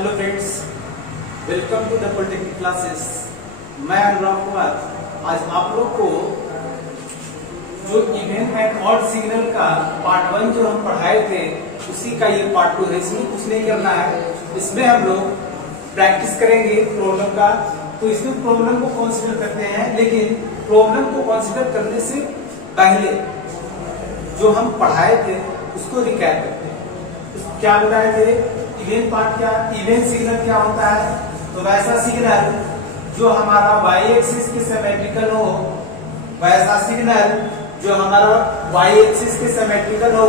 Hello friends, welcome to the polytechnic classes. मैं अनुराग कुमार आज आप लोग को जो इवन एंड ऑड सिग्नल का पार्ट 1 जो हम पढ़ाए थे उसी का ये पार्ट 2 है। इसमें कुछ नहीं करना है, इसमें हम लोग प्रैक्टिस करेंगे प्रॉब्लम का। तो इसमें प्रॉब्लम को कंसीडर करते हैं, लेकिन प्रॉब्लम को कंसीडर करने से पहले जो हम पढ़ाए थे उसको रिकैप करते हैं। क्या बताए थे? इवेंट पार्ट क्या, इवेंट सिग्नल क्या होता है? तो वैसा सिग्नल जो हमारा y एक्सिस के सिमेट्रिकल हो, वैसा सिग्नल जो हमारा y एक्सिस के सिमेट्रिकल हो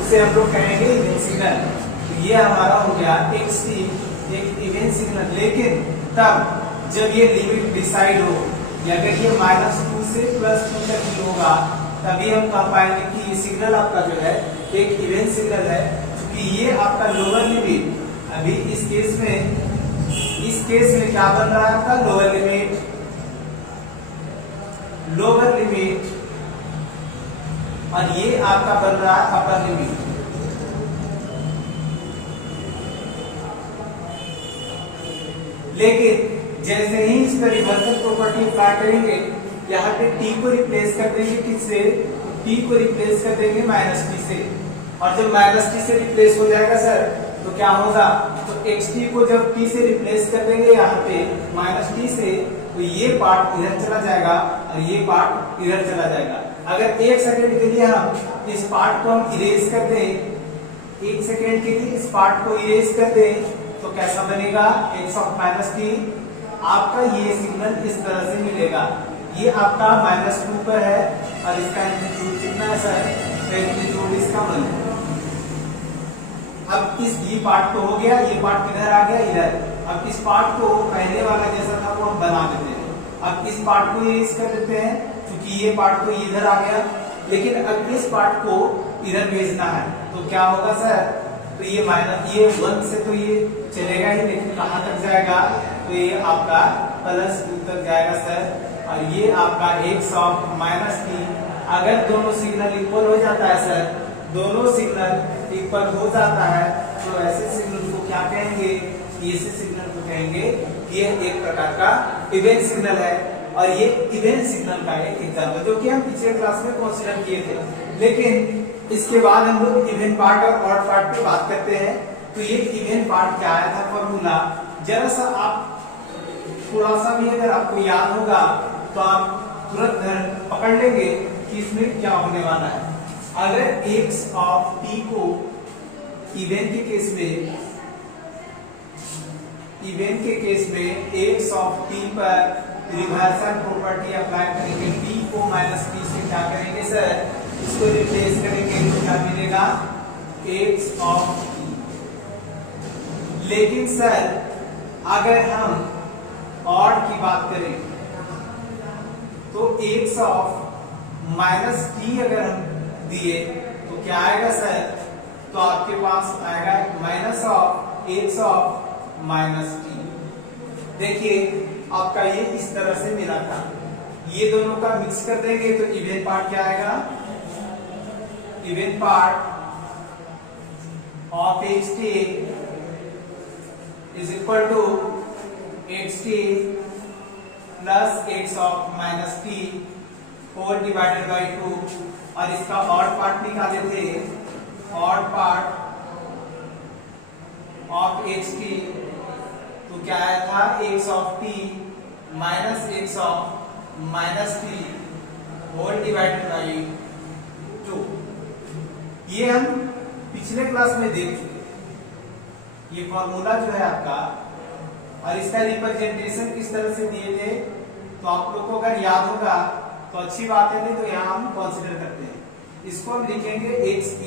उसे हम लोग कहेंगे इवेंट सिग्नल। तो ये हमारा हो गया xt, एक इवेंट सिग्नल। लेकिन तब जब ये लिमिट डिसाइड हो, अगर ये -2 से +2 तक ही होगा तभी हम कह पाएंगे कि ये सिग्नल आपका जो है एक इवेंट सिग्नल है। क्योंकि ये आपका लोअर लिमिट अभी इस केस में क्या बन रहा है? आपका लोअर लिमिट और ये आपका बन रहा है अपर लिमिट। लेकिन जैसे ही इस पर रिवर्सल प्रॉपर्टी अप्लाई करेंगे, यहाँ पे t को रिप्लेस कर देंगे किससे? t को रिप्लेस कर देंगे -t से। और जब -t से रिप्लेस हो जाएगा सर तो क्या होगा? तो xt को जब t से रिप्लेस कर देंगे यहाँ पे -t से, तो ये पार्ट इधर चला जाएगा और ये पार्ट इधर चला जाएगा। अगर 1 सेकंड के लिए हम इस पार्ट को हम इरेज कर दें, 1 सेकंड के लिए इस पार्ट को इरेज कर दें, तो कैसा बनेगा? x(-t) आपका ये सिग्नल इस तरह से मिलेगा। ये आपका -2 पर है और इसका एम्पलीट्यूड कितना है सर? एम्पलीट्यूड इसका 1 है। अब इस ये पार्ट तो हो गया, ये पार्ट किधर आ गया? इधर। अब इस पार्ट को पहले वाला जैसा था वो हम बना देते हैं। अब इस पार्ट को इरेज कर देते हैं क्योंकि ये पार्ट तो इधर आ गया, लेकिन अब इस पार्ट को इधर भेजना है तो क्या होगा सर? तो ये 1 से तो ये चलेगा ही, लेकिन कहाँ तक जाएगा? तो ये आपका +2 तक जाएगा सर। और ये आपका x(-t) अगर दोनों सिग्नल इक्वल हो जाता है सर, दोनों सिग्नल इक्वल हो जाता है तो ऐसे सिग्नल को क्या कहेंगे? ऐसे सिग्नल को कहेंगे ये एक प्रकार का इवेंट सिग्नल है। और ये इवेंट सिग्नल का एक एग्जाम्पल जो कि हम पिछले क्लास में कंसीडर किए थे। लेकिन इसके बाद हम लोग इवेंट पार्ट और ऑड पार्ट पे बात करते हैं। तो ये इवेंट पार्ट क्या आया था फॉर्मूला, जरा सा आप थोड़ा सा भी अगर आपको याद होगा तो आप तुरंत पकड़ लेंगे कि इसमें क्या होने वाला है। अगर x(t) को इवेंट के केस में x(t) पर रिवर्सल प्रॉपर्टी अप्लाई करेंगे, t को -t से क्या करेंगे सर? इसको रिप्लेस करेंगे तो क्या मिलेगा? x(t). लेकिन सर अगर हम ऑड की बात करें तो x(-t) अगर हम दिए तो क्या आएगा सर? तो आपके पास आएगा -x(-t). देखिए आपका ये इस तरह से मिला था, ये दोनों का मिक्स कर देंगे तो इवेंट पार्ट क्या आएगा? Even part of xt is equal to xt plus x(-t) whole divided by 2। और इसका ऑड पार्ट निकाले थे, ऑड पार्ट ऑफ xt तो क्या आया था? x(t) minus x(-t) whole divided by 2। ये हम पिछले क्लास में देख चुके। ये फॉर्मूला जो है आपका और इसका रिप्रेजेंटेशन किस तरह से दिए थे तो आप लोग को अगर याद होगा तो अच्छी बात है, नहीं तो यहाँ हम कंसीडर करते हैं। इसको हम लिखेंगे x(t),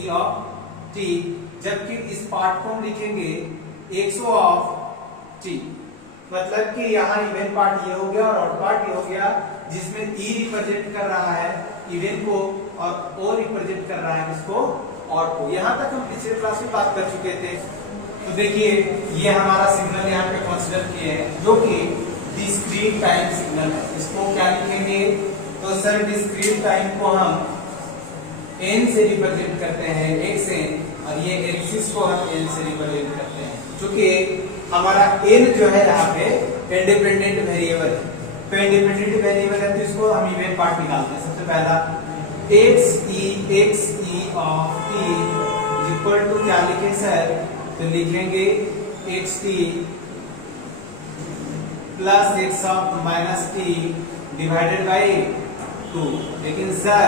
जबकि इस पार्ट को हम लिखेंगे x(t). मतलब कि यहाँ इवेंट पार्ट ये हो गया और ऑड पार्ट ये हो गया, जिसमें e रिप्रेजेंट कर रहा है इवेंट को और o रिप्रेजेंट कर रहा है इसको ऑड को। यहाँ तक हम पिछले क्लास में बात कर चुके थे। तो देखिए ये हमारा सिग्नल यहाँ पे कंसीडर किए हैं जो कि डिस्क्रीट टाइम सिग्नल है। इसको क्या लिखेंगे? तो सर डिस्क्रीट टाइम को हम n से रिप्रेजेंट करते हैं, xn, और ये एक्सिस को हम n से रिप्रेजेंट करते हैं। चूंकि हमारा n जो है यहाँ पे इंडिपेंडेंट वेरिएबल है, तो इंडिपेंडेंट वेरिएबल है तो इसको हम इवन पार्ट निकालते हैं। सबसे पहला xe of t is equal to क्या लिखें सर, तो लिखेंगे xt plus x of minus t divided by 2। लेकिन सर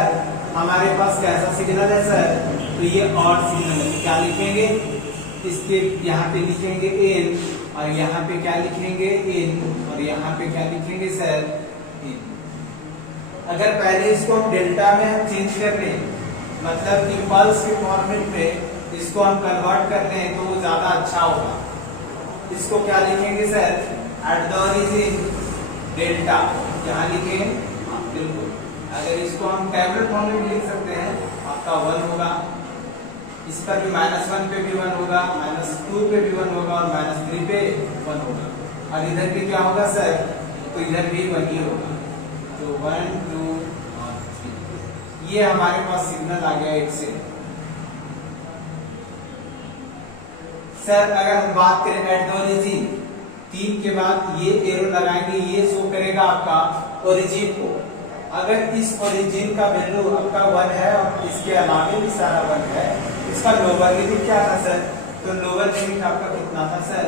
हमारे पास कैसा सिग्नल है सर, तो ये ऑड सिग्नल है, क्या लिखेंगे इसके यहाँ पे लिखेंगे n और यहाँ पे क्या लिखेंगे n और यहाँ पे क्या लिखेंगे सर n। अगर पहले इसको हम डेल्टा में हम चेंज कर लें, मतलब इम्पल्स के फॉर्मेट में इसको हम कन्वर्ट कर लें तो वो ज्यादा अच्छा होगा। इसको क्या लिखेंगे sir, at the origin delta, यहाँ लिखें बिल्कुल। अगर इसको हम टेबल फॉर्म में लिख सकते हैं, आपका 1 होगा, इस पर भी -1 पे भी 1 होगा, -2 पे भी 1 होगा और -3 पे 1 होगा, और इधर भी क्या होगा सर, तो इधर भी 1 ही होगा। तो 1 2 और 3 ये हमारे पास सिग्नल आ गया एक से। सर अगर हम बात करें एट द ओरिजिन, 3 के बाद ये एरो लगाएंगे, ये शो करेगा आपका ओरिजिन को। अगर इस ओरिजिन का वैल्यू आपका 1 है और इसके अलावे भी सारा 1 है, इसका लोअर लिमिट क्या था सर, तो लोअर लिमिट आपका कितना था सर,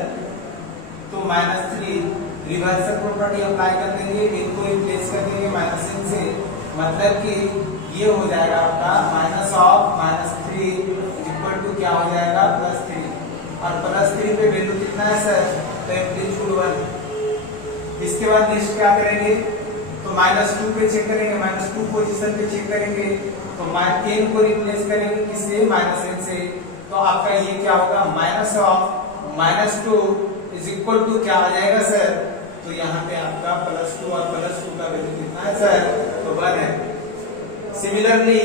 तो -3। रिवर्सल प्रॉपर्टी अप्लाई कर देंगे, इनको रिप्लेस कर देंगे -n से, मतलब कि ये हो जाएगा आपका माइनस ऑफ -3 इक्वल टू क्या हो जाएगा +3, और +3 पे वैल्यू कितना है सर, तो एम्पलीट्यूड 1। इसके बाद नेक्स्ट क्या करेंगे, तो -2 पे चेक करेंगे, -2 पोजीशन पे चेक करेंगे, तो n को रिप्लेस करेंगे किससे, -n से, तो आपका ये क्या होगा minus of -2 is equal to क्या आ जाएगा सर, तो यहाँ पे आपका +2 और +2 का वैल्यू कितना है सर, तो 1 है। सिमिलरली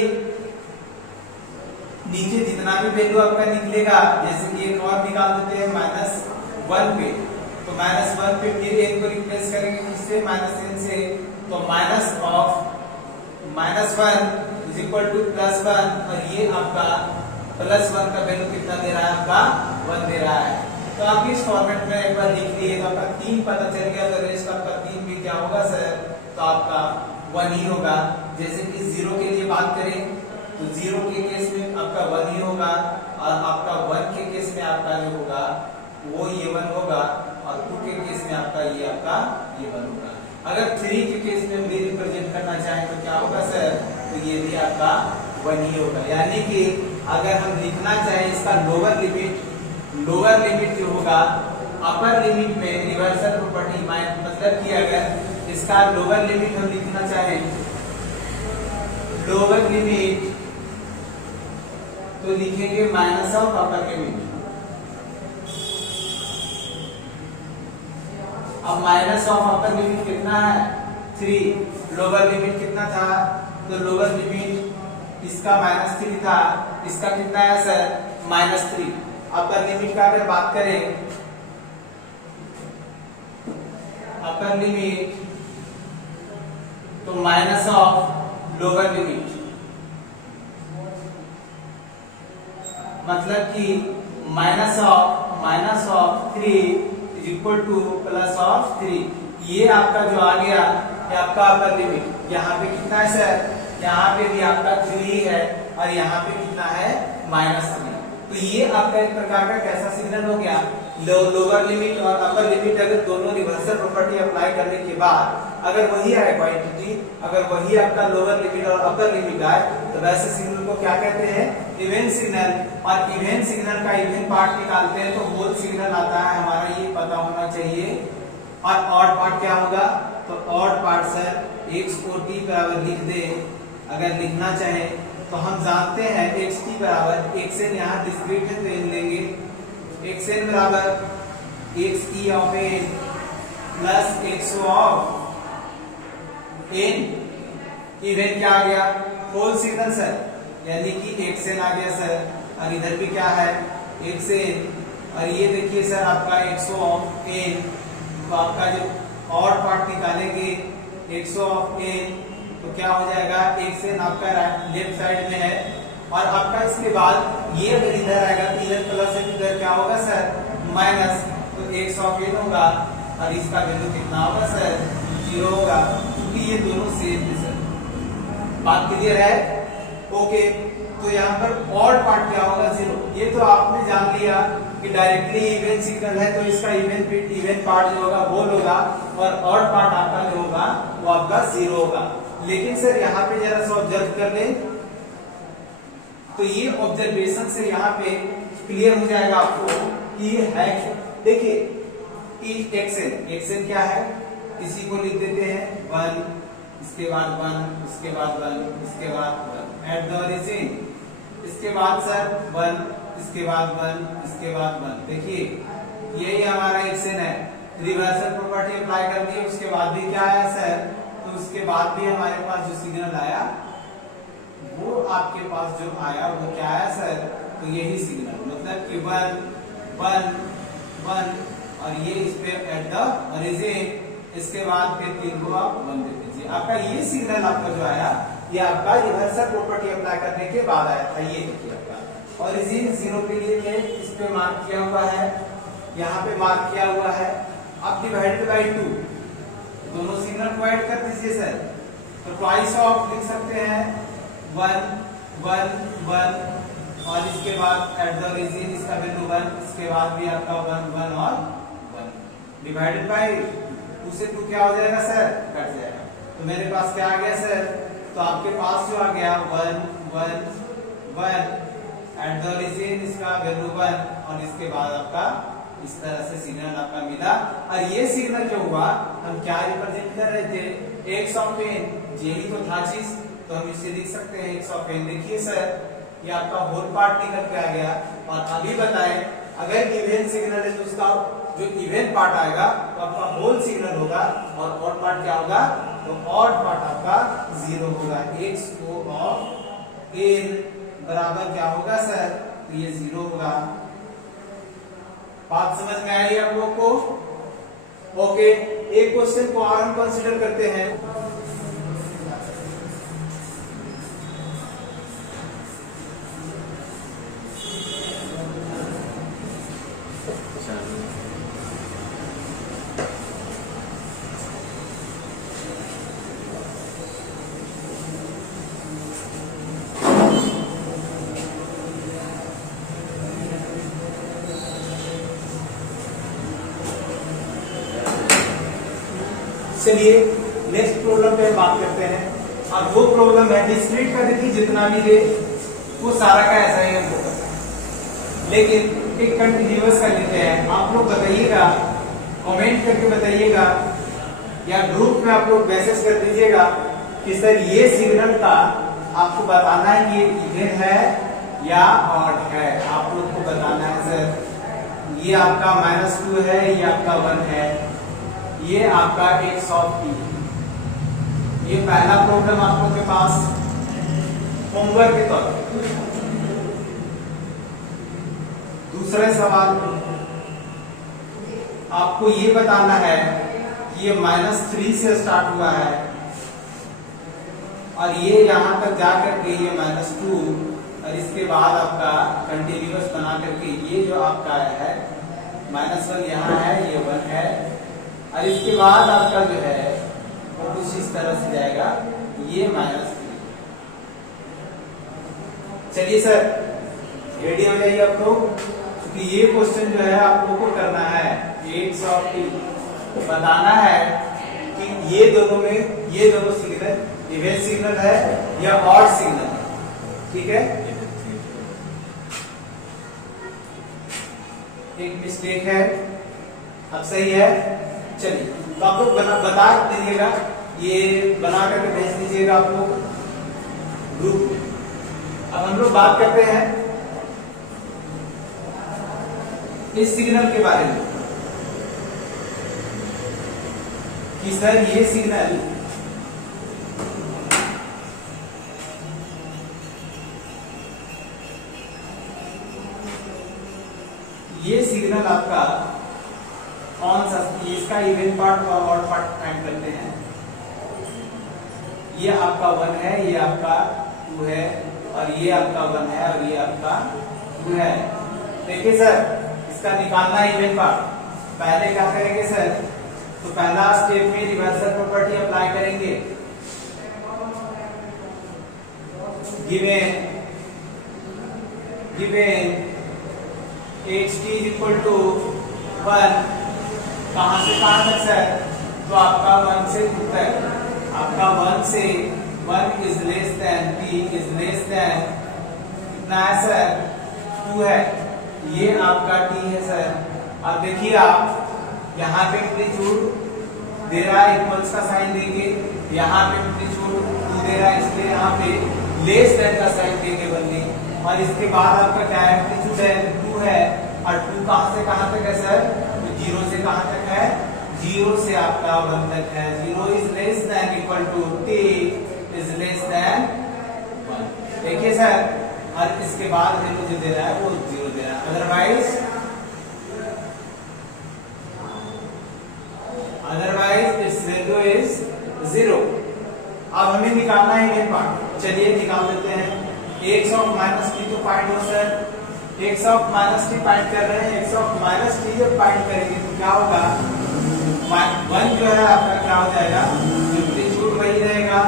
नीचे जितना भी वैल्यू आपका निकलेगा, जैसे कि एक और निकाल देते हैं -1 पे, तो -1 पे फिर n को रिप्लेस करेंगे किससे, -n से, तो minus of -1 is equal to +1, और ये आपका +1 का वैल्यू कितना दे रहा है, आपका 1 दे रहा है। तो आप इस फॉर्मेट में एक बार लिख लिए तो आपका 3 पता चल गया, तो रेस्ट आपका 3 भी क्या होगा सर, तो आपका 1 ही होगा। जैसे कि 0 के लिए बात करें तो 0 के केस में आपका 1 ही होगा, और आपका 1 के केस में आपका जो होगा वो ये 1 होगा, और 2 के केस में आपका ये 1 होगा। अगर 3 के केस में भी रिप्रेजेंट करना चाहें तो क्या होगा सर, तो ये भी आपका 1 ही होगा। यानी कि अगर हम लिखना चाहें इसका लोअर लिमिट जो होगा अपर लिमिट में रिवर्सल प्रॉपर्टी, मतलब कि अगर इसका लोअर लिमिट हम लिखना चाहें, लोअर लिमिट तो लिखेंगे माइनस ऑफ अपर लिमिट। अब माइनस ऑफ अपर लिमिट कितना है 3, लोअर लिमिट कितना था, तो लोअर लिमिट इसका -3 था, इसका कितना है सर -3। अपर लिमिट का अगर बात करें, अपर लिमिट तो माइनस ऑफ लोअर लिमिट, मतलब कि minus of 3 is equal to +3। ये आपका जो आ गया ये आपका अपर लिमिट। यहाँ पे कितना है सर, यहाँ पे भी आपका 3 है और यहाँ पे कितना है -3। तो ये आपका एक प्रकार का कैसा सिग्नल हो गया, लोअर लिमिट और अपर लिमिट अगर दोनों रिवर्सल प्रॉपर्टी अप्लाई करने के बाद अगर वही आए क्वांटिटी, अगर वही आपका लोअर लिमिट और अपर लिमिट आए, तो वैसे सिग्नल को क्या कहते हैं, इवेंट सिग्नल। और इवेंट सिग्नल का इवेंट पार्ट निकालते हैं तो होल सिग्नल आता है, हमारा ये पता होना चाहिए। और ऑड पार्ट क्या होगा, तो ऑड पार्ट सर x को t बराबर लिख दे, अगर लिखना चाहे तो हम जानते हैं xt बराबर xn, यहाँ डिस्क्रीट है तो n लेंगे, xn बराबर xe of n plus xo of n। Event क्या आ गया, होल सिग्नल सर, यानी कि xn आ गया सर, और इधर भी क्या है xn, और ये देखिए सर आपका xo ऑफ n। तो आपका जो ऑड पार्ट निकालेंगे xo ऑफ n तो क्या हो जाएगा, xn आपका लेफ्ट साइड में है, और आपका इसके बाद ये अगर इधर आएगा तो इधर प्लस है, इधर क्या होगा सर माइनस, तो x ऑफ n होगा और इसका वैल्यू कितना होगा सर 0 होगा, क्योंकि ये दोनों सेम है सर। बात क्लियर है? ओके, तो यहाँ पर ऑड पार्ट क्या होगा 0। ये तो आपने जान लिया कि डायरेक्टली इवन सिग्नल है तो इसका इवन पार्ट जो होगा बोल होगा और ऑड पार्ट आपका जो होगा वो आपका 0 होगा। लेकिन सर यहाँ पे जरा सा ऑब्जर्व कर ले, तो ये ऑब्जर्वेशन से यहाँ पे क्लियर हो जाएगा आपको कि ये है क्या। देखिए एक्सएन क्या है, इसी को लिख देते हैं 1, इसके बाद 1, इसके बाद 1, इसके बाद 1 एट द ओरिजिन, इसके बाद सर 1, इसके बाद 1, इसके बाद 1। देखिए यही हमारा एक्सएन है। रिवर्सल प्रॉपर्टी अप्लाई कर दी, उसके बाद भी क्या आया सर, तो उसके बाद भी हमारे पास जो सिग्नल आया वो आपके पास जो आया वो क्या आया सर, तो यही सिग्नल, मतलब कि 1 1 1 और ये इस पे एट द ओरिजिन, इसके बाद फिर 3 को आप 1 दे दीजिए। आपका ये सिग्नल आपका जो आया ये आपका रिवर्सल प्रॉपर्टी अप्लाई करने के बाद आया था। ये देखिए आपका ओरिजिन 0 के लिए थे, इस पे मार्क किया हुआ है, यहाँ पे मार्क किया हुआ है। अब डिवाइडेड बाय 2, दोनों सिग्नल को ऐड कर दीजिए सर, तो ट्वाइस ऑफ लिख सकते हैं 1 1 1 और इसके बाद एट द ओरिजिन इसका वैल्यू 1, इसके बाद भी आपका 1 1 और 1 डिवाइडेड बाय 2 से 2 क्या हो जाएगा सर, कट जाएगा। तो मेरे पास क्या आ गया सर, तो आपके पास जो आ गया 1 1 1 एट द ओरिजिन इसका वैल्यू 1 और इसके बाद आपका इस तरह से सिग्नल आपका मिला। और ये सिग्नल जो हुआ हम क्या रिप्रेजेंट कर रहे थे, x ऑफ n, यही तो था चीज, तो हम इसे लिख सकते हैं x ऑफ n। देखिए सर ये आपका होल पार्ट निकल के आ गया। और अभी बताएं अगर इवन सिग्नल है तो उसका जो इवन पार्ट आएगा तो आपका होल सिग्नल होगा और ऑड पार्ट क्या होगा, तो ऑड पार्ट आपका 0 होगा। x ऑफ n बराबर क्या होगा सर, तो ये 0 होगा। बात समझ में आई आप लोग को? ओके, एक क्वेश्चन को और हम कंसीडर करते हैं। चलिए नेक्स्ट प्रॉब्लम पे बात करते हैं। और वो प्रॉब्लम है डिस्क्रीट का, देखिए जितना भी दे वो सारा का ऐसा ही हमको पता है, लेकिन एक कंटिन्यूअस कर लेते हैं। आप लोग बताइएगा, कमेंट करके बताइएगा या ग्रुप में आप लोग मैसेज कर दीजिएगा कि सर ये सिग्नल का आपको बताना है कि ये इवन है या ऑड है। आप लोग को बताना है सर ये आपका -2 है, ये आपका 1 है, ये आपका x ऑफ t। ये पहला प्रॉब्लम आप लोग के पास होमवर्क के तौर पे। दूसरा सवाल आपको ये बताना है कि ये -3 से स्टार्ट हुआ है और ये यहां तक जाकर के ये -2 और इसके बाद आपका कंटिन्यूअस बना करके ये जो आपका है -1 यहाँ है, ये 1 है और इसके बाद आपका जो है वो कुछ इस तरह से जाएगा, ये -3। चलिए सर रेडी हो जाइए आप लोग, क्योंकि ये क्वेश्चन जो है आप लोगों को करना है x ऑफ t, बताना है कि ये दोनों सिग्नल इवन सिग्नल है या ऑड सिग्नल है। ठीक है, एक मिस्टेक है, अब सही है। चलिए तो आप लोग बता दीजिएगा, ये बना करके भेज दीजिएगा आप लोग ग्रुप। अब हम लोग बात करते हैं इस सिग्नल के बारे में कि सर ये सिग्नल आपका कौन सा, इसका इवन पार्ट और ऑड पार्ट फाइंड करते हैं। ये आपका 1 है, ये आपका 2 है और ये आपका 1 है और ये आपका 2 है। देखिए सर इसका निकालना है इवन पार्ट, पहले क्या करेंगे सर, तो पहला स्टेप में रिवर्सल प्रॉपर्टी अप्लाई करेंगे। गिवन ht इक्वल टू 1, कहां से कहां तक सर, तो आपका 1 से 2 तक, आपका 1 से 1 is less than t is less then कितना है सर, 2 है, ये आपका t है सर। अब देखिए आप यहाँ पे एम्पलीट्यूड दे रहा है, इक्वल्स का साइन देंगे, यहाँ पे एम्पलीट्यूड 2 दे रहा है, इसलिए यहाँ पे लेस देन का साइन देंगे बंदी, और इसके बाद आपका क्या एम्पलीट्यूड है, 2 है, और 2 कहां से कहां तक है सर, तो 0 से कहां तक है, 0 से आपका 1 तक है। 0 is less than equal to t is less than 1। देखिए सर, और इसके बाद वैल्यू जो दे रहा है वो 0 दे रहा है, अदरवाइज इट्स वैल्यू इज 0। अब हमें निकालना है ये पार्ट, चलिए निकाल देते हैं। x ऑफ माइनस टी तो फाइंड हो sir, x of minus T find कर रहे हैं, x ऑफ माइनस टी जब फाइंड करेंगे तो क्या होगा, 1 जो है आपका क्या हो जाएगा, एम्पलीट्यूड वही रहेगा,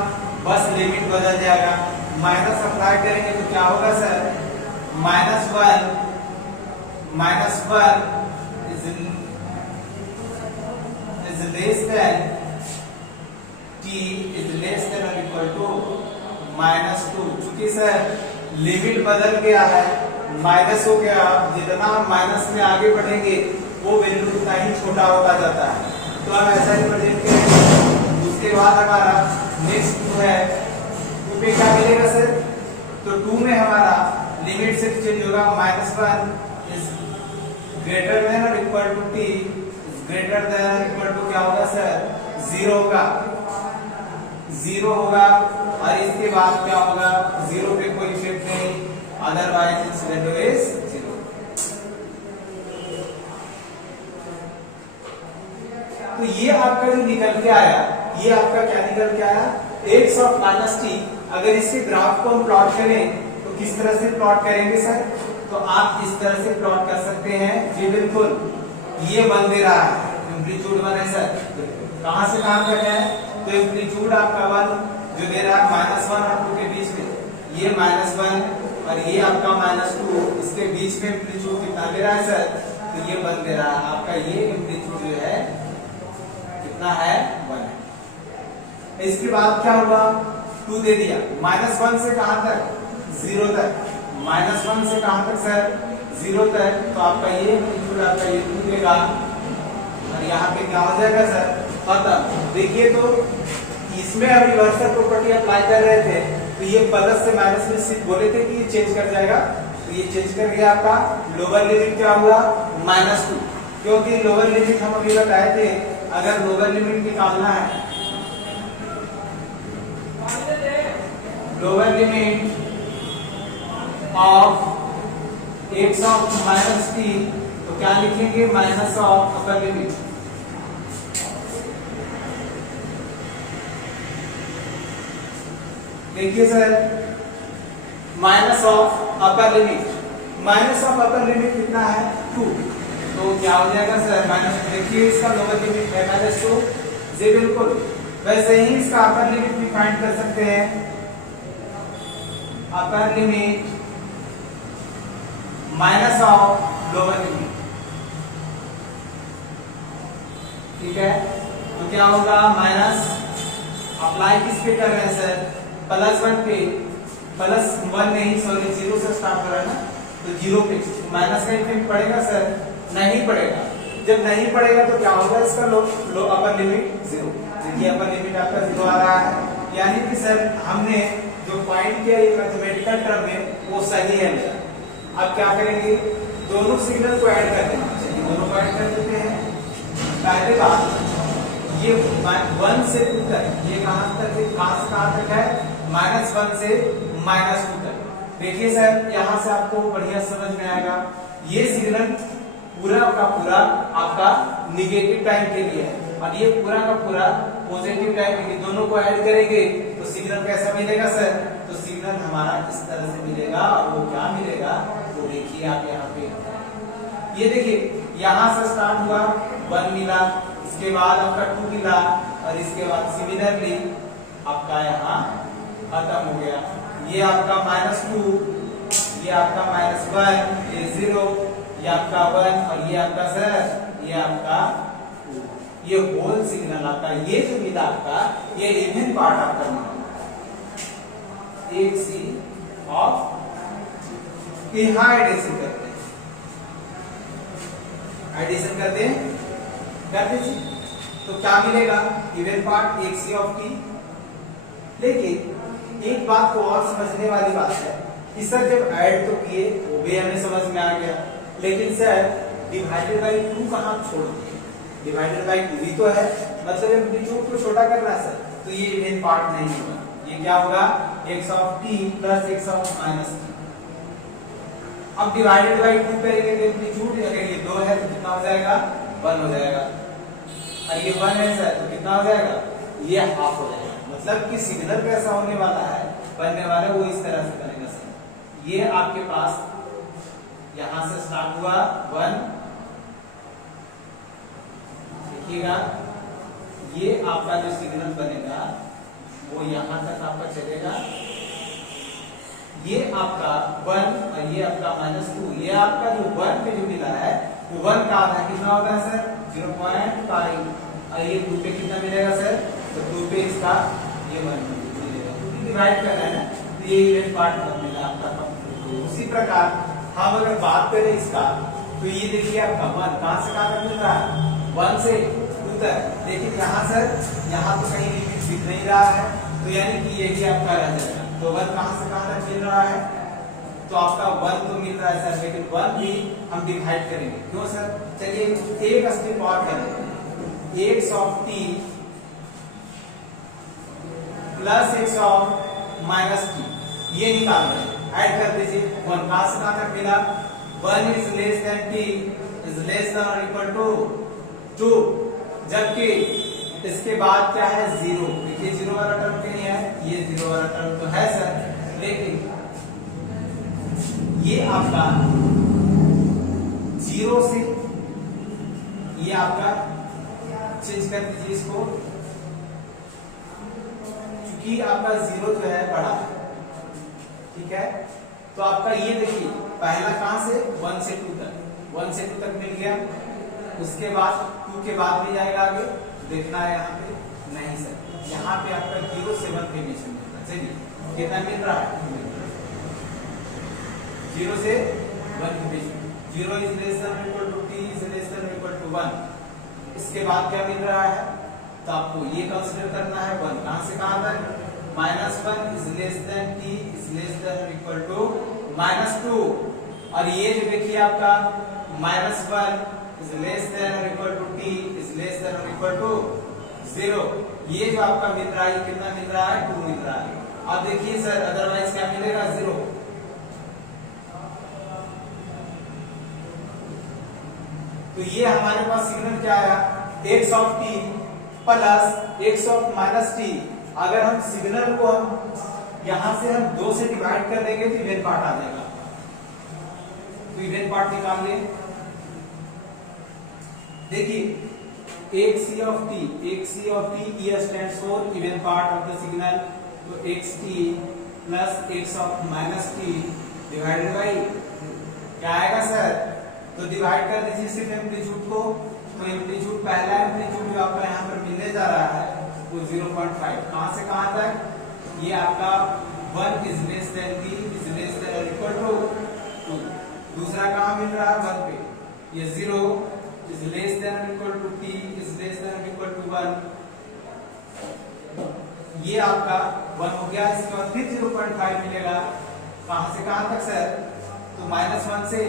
बस लिमिट बदल जाएगा। माइनस अप्लाई करेंगे तो क्या होगा sir, -1 is less than t is less than or equal to -2। चूंकि सर लिमिट बदल गया है, माइनस हो गया, जितना हम माइनस में आगे बढ़ेंगे वो वैल्यू उतना ही छोटा होता जाता है, तो हम ऐसा ही प्रेजेंट करेंगे। उसके बाद हमारा नेक्स्ट 2 है, 2 पे क्या मिलेगा सर, तो 2 में हमारा लिमिट से चेंज होगा, -1 इज ग्रेटर देन और equal to t greater than और इक्वल टू क्या होगा सर, 0 होगा, 0 होगा, और इसके बाद क्या होगा, 0 पे कोई इफेक्ट नहीं, अदरवाइज इट्स वैल्यू इज 0। तो ये आपका जो निकल के आया, ये आपका क्या निकल के आया, x ऑफ माइनस टी। अगर इसके ग्राफ को हम प्लॉट करें तो किस तरह से प्लॉट करेंगे सर, तो आप इस तरह से प्लॉट कर सकते हैं जी, बिल्कुल ये बन दे रहा है, एम्पलीट्यूड 1 है सर, कहां से कहां तक है, तो एम्पलीट्यूड आपका 1 जो दे रहा है -1 और 2 के बीच में, ये -1 और ये आपका -2, इसके बीच में एम्पलीट्यूड कितना दे रहा है सर, तो ये 1 दे रहा है आपका, ये एम्पलीट्यूड जो है कितना है, 1 है। इसके बाद क्या हुआ, 2 दे दिया, -1 से कहां तक, 0 तक, -1 से कहां तक सर, 0 तक, तो आपका ये एम्पलीट्यूड आपका ये 2 देगा, और यहाँ पे क्या हो जाएगा सर, खत्म। देखिए तो इसमें हम रिवर्सल प्रॉपर्टी अप्लाई कर रहे थे, तो ये प्लस से माइनस में सिर्फ बोले थे कि ये चेंज कर जाएगा, तो ये चेंज कर गया, आपका लोअर लिमिट क्या हुआ, -2, क्योंकि लोअर लिमिट हम अभी बताए थे, अगर लोअर लिमिट निकालना है, lower limit of x of minus t, तो क्या लिखेंगे, माइनस ऑफ अपर लिमिट, देखिए sir, minus of upper limit, minus of upper limit कितना है, 2, तो क्या हो जाएगा सर, माइनस, देखिए इसका लोअर लिमिट है -2, जी बिल्कुल, वैसे ही इसका अपर लिमिट भी फाइंड कर सकते हैं, upper limit minus of lower limit, ठीक है, तो क्या होगा, माइनस अप्लाई किस पे कर रहे हैं सर, +1 पे, +1 नहीं सॉरी 0 से स्टार्ट हो रहा है ना, तो 0 पे माइनस का इफेक्ट पड़ेगा सर, नहीं पड़ेगा, जब नहीं पड़ेगा तो क्या होगा, इसका लो अपर लिमिट 0, देखिए अपर लिमिट आपका 0 आ रहा है, यानी कि सर हमने जो पॉइंट किया ये मैथमेटिकल टर्म में वो सही है मेरा। अब क्या करेंगे, दोनों सिग्नल को ऐड कर देंगे, चलिए दोनों को ऐड कर देते हैं। पहले बात ये 1 से 2 तक, ये कहां तक है, कहां तक है, -1 से -2 तक। देखिए सर यहाँ से आपको बढ़िया समझ में आएगा, ये सिग्नल पूरा का पूरा आपका निगेटिव टाइम के लिए है, और ये पूरा का पूरा पॉजिटिव टाइम के लिए, दोनों को ऐड करेंगे तो सिग्नल कैसा मिलेगा सर, तो सिग्नल हमारा इस तरह से मिलेगा, और वो क्या मिलेगा, तो देखिए आप यहाँ पे, ये देखिए यहां से स्टार्ट हुआ 1 मिला, इसके बाद आपका 2 मिला और इसके बाद सिमिलरली आपका यहाँ खत्म हो गया। ये आपका -2, ये आपका -1, ये 0, ये आपका 1 और ये आपका सर ये आपका 2। ये होल सिग्नल आपका ये जो मिला आपका ये इवन पार्ट आपका मिला। एक सी ऑफ यहाँ एडिशन करते हैं, एडिशन करते हैं कर दीजिए तो क्या मिलेगा इवन पार्ट एक सी ऑफ टी। लेकिन एक बात को और समझने वाली बात है कि सर जब ऐड तो किए वो भी हमें समझ में आ गया, लेकिन सर डिवाइडेड बाई 2 कहाँ छोड़ दिए? डिवाइडेड बाई 2 ही तो है, मतलब एम्पलीट्यूड को छोटा करना है सर, तो ये इवन पार्ट नहीं होगा। ये क्या होगा x of t plus x of minus t। अब डिवाइडेड बाई 2 करेंगे तो एम्पलीट्यूड अगर ये 2 है तो कितना हो जाएगा 1 हो जाएगा, और ये 1 है सर तो कितना हो जाएगा ये हाफ हो जाएगा। मतलब कि सिग्नल कैसा होने वाला है बनने वाला है वो इस तरह से बनेगा सर। ये आपके पास यहां से स्टार्ट हुआ 1, देखिएगा ये आपका जो सिग्नल बनेगा वो यहां तक आपका चलेगा। ये आपका 1 और ये आपका -2, ये आपका जो 1 पे जो मिला है वो 1 का आधा कितना होगा सर 0.5, और ये 2 पे कितना मिलेगा सर तो 2 पे इसका ये 1 मिलेगा, क्योंकि डिवाइड करना है ना, तो ये इवन पार्ट मिला आपका कंप्लीट। उसी प्रकार हम अगर बात करें इसका तो ये देखिए आपका 1 कहां से कहां तक मिल रहा है 1 से 2 तक, लेकिन यहाँ सर यहाँ तो कहीं लिमिट दिख नहीं रहा है, तो यानी कि यही आपका रह जाएगा। तो 1 कहां से कहां तक मिल रहा है तो आपका 1 तो मिल रहा है सर, लेकिन 1 भी हम डिवाइड करेंगे क्यों सर। चलिए एक स्टेप और करेंगे, x of t plus x of minus t ये निकाल रहे हैं, ऐड कर दीजिए। 1 कहां से कहां तक मिला 1 is less than t is less then और इक्वल टू 2, जबकि इसके बाद क्या है 0। देखिए 0 वाला टर्म नहीं है, ये 0 वाला टर्म तो है सर, लेकिन ये आपका 0 से ये आपका चेंज कर दीजिए इसको, क्योंकि आपका 0 जो है बड़ा है, ठीक है। तो आपका ये देखिए पहला कहां से 1 से 2 तक, 1 से 2 तक मिल गया, उसके बाद 2 के बाद भी जाएगा आगे, देखना है यहाँ पे नहीं सर, यहाँ पे आपका 0 से 1 के बीच में मिलता है। चलिए कितना मिल रहा है 0 से 1 के बीच में, 0 is less than equal to t is less than equal to 1। इसके बाद क्या मिल रहा है तो आपको ये कंसीडर करना है 1 कहां से कहां तक -1 is less than t is less than equal to -2, और ये जो देखिए आपका -1 is less than or equal to t is less than or equal to 0। ये जो आपका मिल रहा है कितना मिल रहा है 2 मिल रहा है। अब देखिए सर अदरवाइज क्या मिलेगा 0। तो ये हमारे पास सिग्नल क्या आया x of t plus x of minus t। अगर हम सिग्नल को हम यहां से हम 2 से डिवाइड कर देंगे तो इवन पार्ट आ जाएगा, तो इवन पार्ट निकाल लिए। देखिए एक सी ऑफ टी ये stands for even part of the signal, तो x t plus x of minus t divided by क्या आएगा सर, तो डिवाइड कर दीजिए सिर्फ एम्पलीट्यूड को, तो एम्पलीट्यूड पहला एम्पलीट्यूड जो आपका यहाँ पर मिलने जा रहा है वो 0.5 कहां से कहां तक, ये आपका 1 is less than t is less then और इक्वल टू 2। दूसरा कहां मिल रहा है 1 पे, ये 0 is less than or equal to t is less than or equal to 1, ये आपका 1 हो गया। इसके बाद फिर 0.5 मिलेगा कहां से कहां तक सर, तो -1 से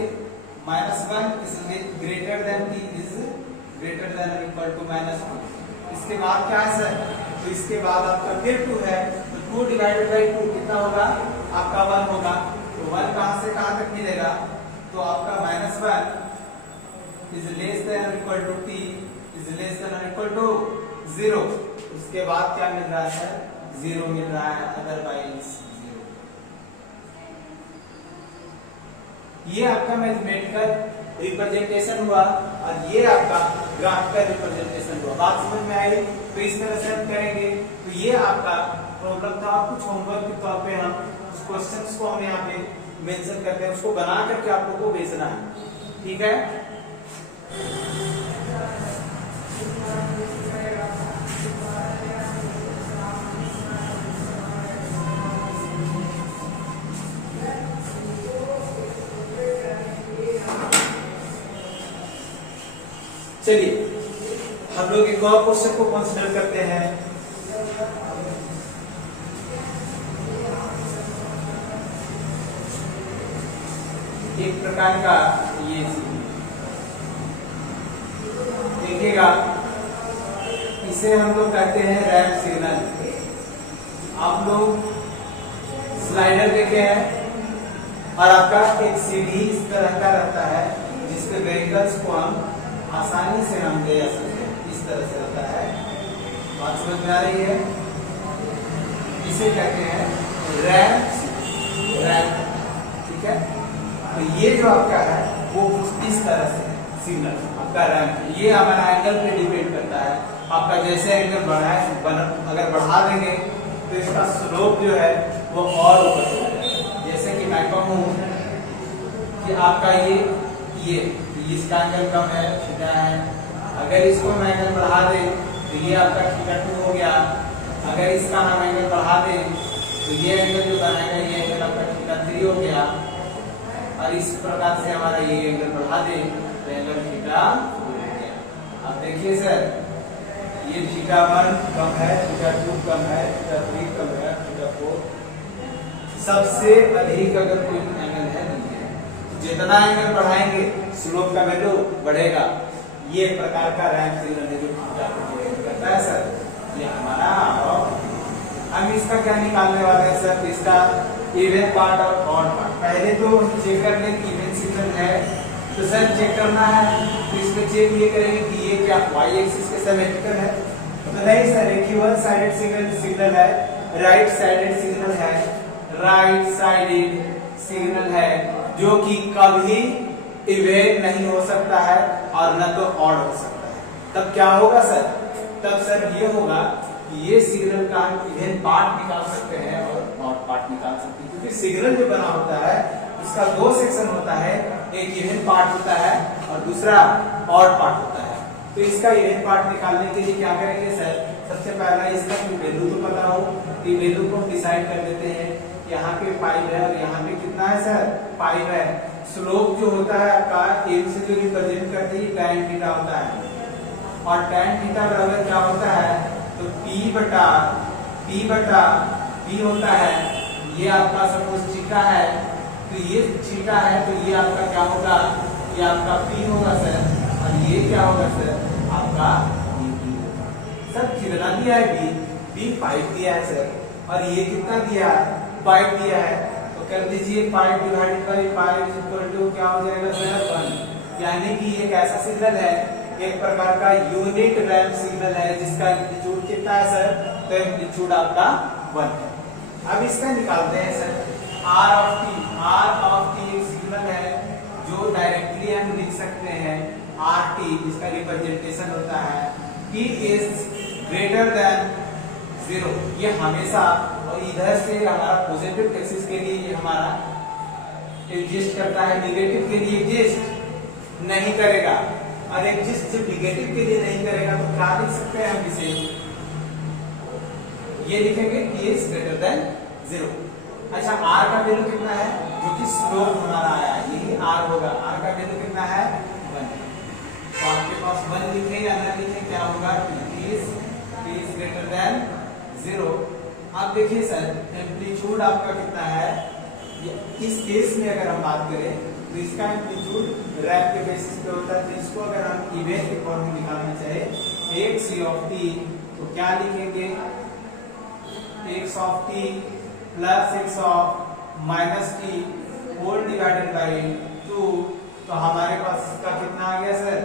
-1 is greater than t is greater than or equal to -2। इसके बाद क्या है सर, तो इसके बाद आपका फिर 2 है, तो 2 डिवाइडेड बाई 2 कितना होगा आपका 1 होगा, तो 1 कहां से कहां तक मिलेगा, तो आपका -1 is less than or equal to t is less than or equal to 0। उसके बाद क्या मिल रहा है सर 0 मिल रहा है, अदरवाइज 0। ये आपका मैथमेटिकल रिप्रेजेंटेशन हुआ और ये आपका ग्राफिकल रिप्रेजेंटेशन हुआ। बात समझ में आई? तो इस तरह से हम करेंगे। तो ये आपका प्रॉब्लम था, कुछ होमवर्क के तौर पे हम उस क्वेश्चंस को हम यहाँ पे मेंशन करते हैं, उसको बना करके आप लोगों को भेजना है, ठीक है। चलिए हम लोग एक और क्वेश्चन को कंसीडर करते हैं। एक प्रकार का ये देखिएगा, इसे हम लोग कहते हैं रैंप सिग्नल। आप लोग स्लाइडर देखे हैं और आपका एक सीढ़ी इस तरह का रहता है जिसके व्हीकल्स को हम आसानी से हम ले जा सकते हैं, इस तरह से रहता है। बात समझ में आ रही है? इसे कहते हैं रैंप, ठीक है। तो ये जो आपका है वो कुछ इस तरह से है सिग्नल आपका रैंप। ये हमारा एंगल पे डिपेंड करता है। आपका जैसे एंगल अगर बढ़ा देंगे तो इसका स्लोप जो है वो और ऊपर चला जाएगा। जैसे कि मैं कहूँ कि आपका ये इसका एंगल कम है, थीटा है। अगर इसको हम एंगल बढ़ा दें तो ये आपका थीटा 2 हो गया। अगर इसका हम एंगल बढ़ा दें तो ये एंगल जो बनाएगा ये एंगल आपका थीटा 3 हो गया। और इस प्रकार से हमारा ये एंगल बढ़ा दें तो एंगल थीटा 4 हो गया। अब देखिए सर, ये थीटा 1 कम है, थीटा 2 कम है, थीटा 3 कम है, थीटा 4 सबसे अधिक अगर कोई एंगल है नहीं है, जितना एंगल बढ़ाएंगे स्लोप का वैल्यू बढ़ेगा। ये प्रकार का रैंप सिग्नल है जो थीटा को डिपेंड करता है सर। ये हमारा हम इसका क्या निकालने वाले हैं सर? इसका इवन पार्ट और ऑड पार्ट। पहले तो चेक कर लें कि इवन सिग्नल है, तो सर चेक करना है तो इसमें चेक ये करेंगे कि ये क्या वाई एक्सिस के सिमेट्रिकल है। तो नहीं सर, एक ही वन साइडेड सिग्नल है, राइट साइडेड सिग्नल है, राइट साइडेड सिग्नल है जो कि कभी इवन नहीं हो सकता है और न तो ऑड हो सकता है। तब क्या होगा सर? तब सर ये होगा कि ये सिग्नल का हम इवन पार्ट निकाल सकते हैं और ऑड पार्ट निकाल सकते हैं, क्योंकि सिग्नल जो बना होता है इसका 2 सेक्शन होता है, एक इवन पार्ट होता है और दूसरा ऑड पार्ट होता है। तो इसका इवन पार्ट निकालने के लिए क्या करेंगे सर? सबसे पहला इसका वैल्यू तो पता हो कि वैल्यू को डिसाइड कर लेते हैं। यहाँ पे 5 है और यहाँ पे कितना है सर? 5 है। स्लोप जो होता है आपका एम से जो रिप्रेजेंट करती है tan थीटा होता है, और tan थीटा बराबर क्या होता है? तो p बटा p होता है। ये आपका सपोज थीटा है, तो ये थीटा है, तो ये आपका क्या होगा? ये आपका p होगा सर, और ये क्या होगा सर? आपका b होगा। सर कितना दिया है? b 5 दिया है सर, और ये कितना दिया है? 5 दिया है। तो कर दीजिए 5 divided by 5 is equal to क्या हो जाएगा सर? 1। यानी कि ये कैसा सिग्नल है? एक प्रकार का यूनिट रैंप सिग्नल है जिसका एम्पलीट्यूड कितना है सर? तो एम्पलीट्यूड आपका 1 है। अब इसका निकालते हैं सर आर ऑफ टी एक सिग्नल है जो डायरेक्टली हम लिख सकते हैं आर टी, जिसका रिप्रेजेंटेशन होता है टी इज ग्रेटर देन 0। ये हमेशा, और इधर से हमारा पॉजिटिव एक्सिस के लिए ये हमारा एग्जिस्ट करता है, नेगेटिव के लिए एग्जिस्ट नहीं करेगा। और एग्जिस्ट जब नेगेटिव के लिए नहीं करेगा तो क्या लिख सकते हैं हम इसे? ये लिखेंगे t is greater than 0। अच्छा, r का वैल्यू कितना है? जो कि स्लोप हमारा आया है, यही r होगा। r का वैल्यू कितना है? 1। तो आपके पास 1 लिखे या ना लिखे क्या होगा? t is greater than 0। अब देखिए सर, एम्पलीट्यूड आपका कितना है? इस केस में अगर हम बात करें तो इसका एम्पलीट्यूड रैंप के बेसिस पे होता है। तो इसको अगर हम इवन के फॉर्म में निकालना चाहे x ऑफ t, तो क्या लिखेंगे? x of t plus x of minus t whole divided by 2। तो हमारे पास इसका कितना आ गया सर?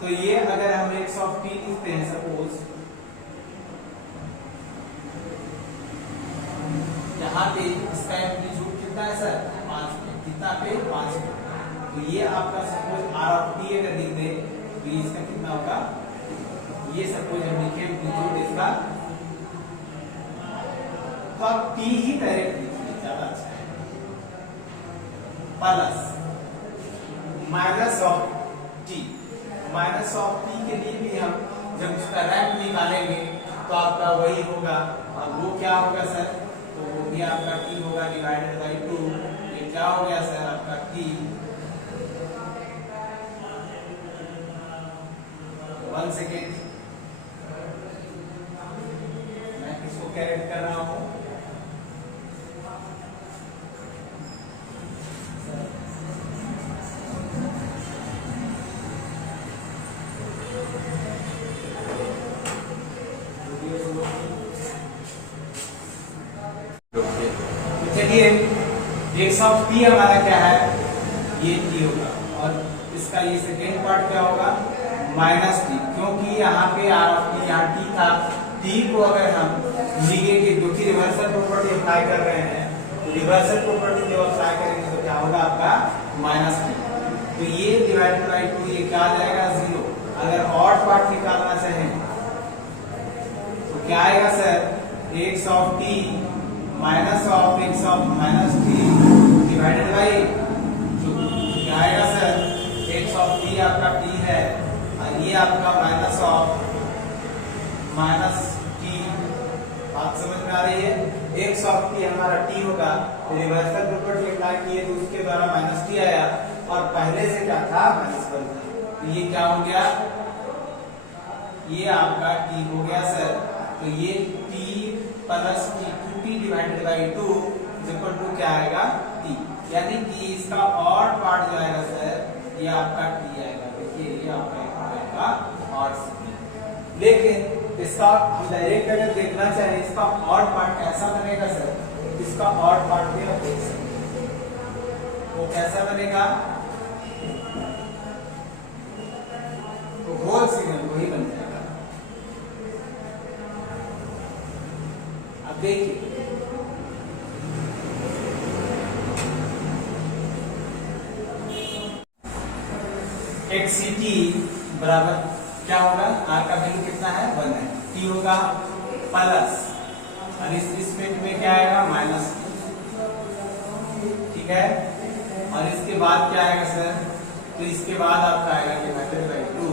तो ये अगर हम x ऑफ t लिखते हैं, सपोज यहाँ पे इसका एम्पलीट्यूड कितना है सर? 5 पे। कितना पे? 5 पे। तो ये आपका सपोज आर ऑफ टी अगर लिख दे तो ये इसका कितना होगा, ये सपोज हम लिखे एम्पलीट्यूड इसका, तो आप टी ही डायरेक्ट लिखिए ज्यादा अच्छा है, plus minus of T. Minus of T के लिए भी हम जब उसका रैंक निकालेंगे तो आपका वही होगा, और वो क्या होगा सर, तो वो भी आपका टी होगा डिवाइडेड बाई 2। ये क्या हो गया सर आपका टी, 1 सेकेंड मैं किसको कैरेक्ट कर रहा हूं, चलिए एक्स ऑफ टी हमारा क्या है, ये टी होगा, और इसका ये सेकेंड पार्ट क्या होगा, माइनस टी, क्योंकि यहाँ पे आर ऑफ टी, यहाँ टी था, टी को अगर हम लिखेंगे क्योंकि रिवर्सल प्रॉपर्टी अप्लाई कर रहे हैं, तो रिवर्सल प्रॉपर्टी जब अप्लाई करेंगे तो क्या होगा आपका माइनस टी, तो ये डिवाइडेड बाई 2 ये क्या आ जाएगा 0। अगर ऑड पार्ट निकालना चाहें तो क्या आएगा sir, x of T minus of x of minus t divided by, क्या आएगा सर, एक्स ऑफ टी आपका टी है और ये आपका माइनस ऑफ माइनस टी, बात समझ में आ रही है, एक्स ऑफ टी हमारा टी होगा, रिवर्सल प्रॉपर्टी अप्लाई किए तो उसके द्वारा माइनस टी आया, और पहले से क्या था -1 था, तो ये क्या हो गया, ये आपका टी हो गया सर, तो ये t plus t, 2t divided by 2 equal to क्या आएगा टी, यानी कि इसका ऑड पार्ट जो आएगा सर ये आपका टी आएगा, देखिए ये आपका ऑड सिग्नल। लेकिन इसका हम डायरेक्ट अगर देखना चाहें इसका ऑड पार्ट कैसा बनेगा सर, इसका ऑड पार्ट भी आप देख सकते हैं, वो कैसा बनेगा, तो होल सिग्नल वही बन जाएगा। अब देखिए एक्सीटी बराबर क्या होगा, आर का वैल्यू कितना है 1 है, टी होगा प्लस, और इस रिस्पेक्ट में क्या आएगा माइनस, ठीक है, और इसके बाद क्या आएगा सर, तो इसके बाद आपका आएगा डिवाइडेड बाई 2,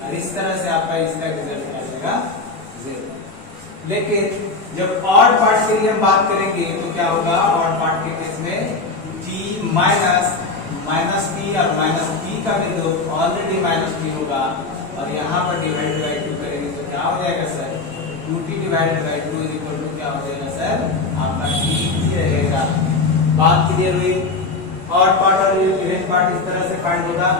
और इस तरह से आपका इसका रिजल्ट आ जाएगा 0। लेकिन जब ऑड पार्ट के लिए हम बात करेंगे तो क्या होगा, ऑड पार्ट के केस में टी माइनस माइनस टी और माइनस टी का वैल्यू ऑलरेडी माइनस टी होगा, और यहाँ पर डिवाइडेड बाई 2 करेंगे तो क्या हो जाएगा sir, 2t divided by 2 equal to क्या हो जाएगा सर आपका टी रहेगा। बात क्लियर हुई, ऑड पार्ट और इवन पार्ट इस तरह से फाइंड होगा,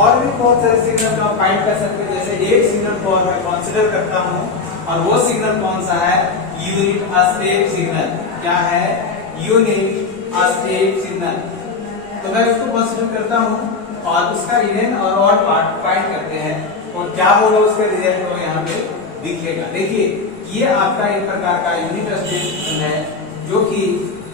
और भी बहुत सारे सिग्नल का फाइंड कर सकते हैं, जैसे एक सिग्नल को और मैं कंसीडर करता हूँ, और वो सिग्नल कौन सा है, यूनिट स्टेप सिग्नल, क्या है यूनिट स्टेप सिग्नल, तो मैं उसको कंसीडर करता हूँ और उसका इवन और ऑड पार्ट फाइंड करते हैं, और क्या होगा उसका रिजल्ट वो यहाँ पे दिखेगा। देखिए ये आपका एक प्रकार का यूनिट स्टेप है जो कि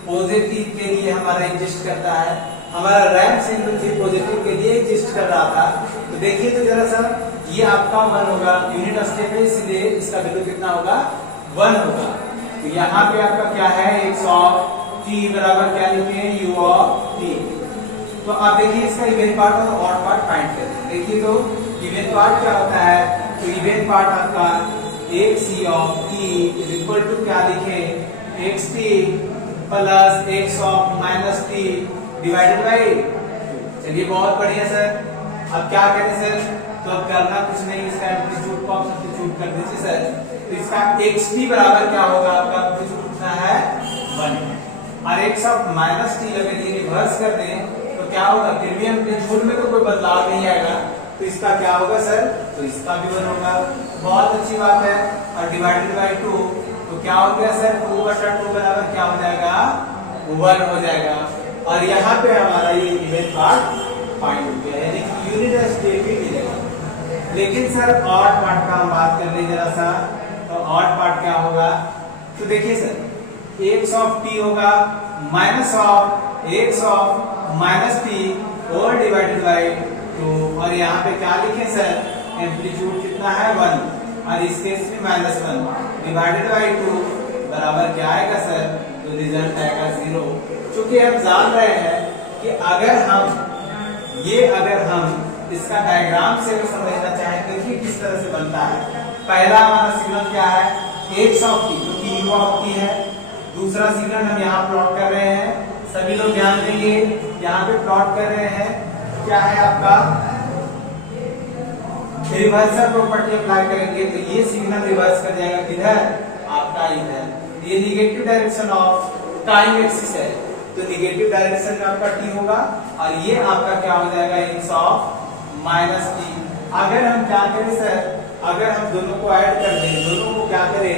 पॉजिटिव के लिए हमारा एग्जिस्ट करता है, हमारा रैंप सिंबल भी पॉजिटिव के लिए एग्जिस्ट कर रहा था, तो देखिए तो जरा सा ये आपका 1 होगा, यूनिट स्टेप है इसलिए इसका वैल्यू कितना होगा 1 होगा, तो यहाँ पे आपका क्या है एक्स ऑफ टी बराबर क्या लिखे हैं u ऑफ टी, तो आप देखिए इसका इवन पार्ट और ऑड पार्ट फाइंड करते हैं। देखिए तो इवन पार्ट क्या होता है, तो इवन पार्ट आपका x c of t is equal to क्या लिखे x t plus x of minus t divided by, चलिए बहुत बढ़िया सर। अब क्या करें सर, तो अब करना कुछ नहीं, इसका एम्पलीट्यूड को आप सब्स्टिट्यूट कर दीजिए सर, तो इसका एक्स टी बराबर क्या होगा आपका एम्पलीट्यूड कितना है 1, और एक्स ऑफ माइनस टी अगर ये रिवर्स कर दें तो क्या होगा, फिर भी एम्पलीट्यूड में तो कोई बदलाव नहीं आएगा, तो इसका क्या होगा सर, तो इसका भी 1 होगा, बहुत अच्छी बात है, और डिवाइडेड बाई 2 तो क्या हो गया सर 2/2 बराबर क्या हो जाएगा 1 हो जाएगा, और यहाँ पे हमारा ये इवन पार्ट फाइंड हो गया, यानी कि यूनिट स्टेप भी मिलेगा। लेकिन सर ऑड पार्ट का हम बात कर ले जरा सा, तो ऑड पार्ट क्या होगा, तो देखिए सर एक्स ऑफ टी होगा minus of x of minus T 4 divided by 2 और यहाँ पे क्या लिखे सर, एम्पलीट्यूड कितना है 1 और इस केस में -1 डिवाइडेड बाई 2 बराबर क्या आएगा सर, तो रिजल्ट आएगा 0। क्योंकि हम जान रहे हैं कि अगर हम इसका डायग्राम से समझना चाहें तो ये किस तरह से बनता है। पहला हमारा सिग्नल क्या है, x ऑफ t जो कि u ऑफ t है। दूसरा सिग्नल हम यहाँ प्लॉट कर रहे हैं, सभी लोग ध्यान देंगे, यहाँ पे प्लॉट कर रहे हैं क्या है आपका, रिवर्सल प्रॉपर्टी अप्लाई करेंगे तो ये सिग्नल रिवर्स कर जाएगा किधर, आपका इधर। ये negative direction of time axis है तो निगेटिव डायरेक्शन में आपका t होगा और ये आपका क्या हो जाएगा, x ऑफ -t। अगर हम क्या करें सर, अगर हम दोनों को ऐड कर दें, दोनों को क्या करें,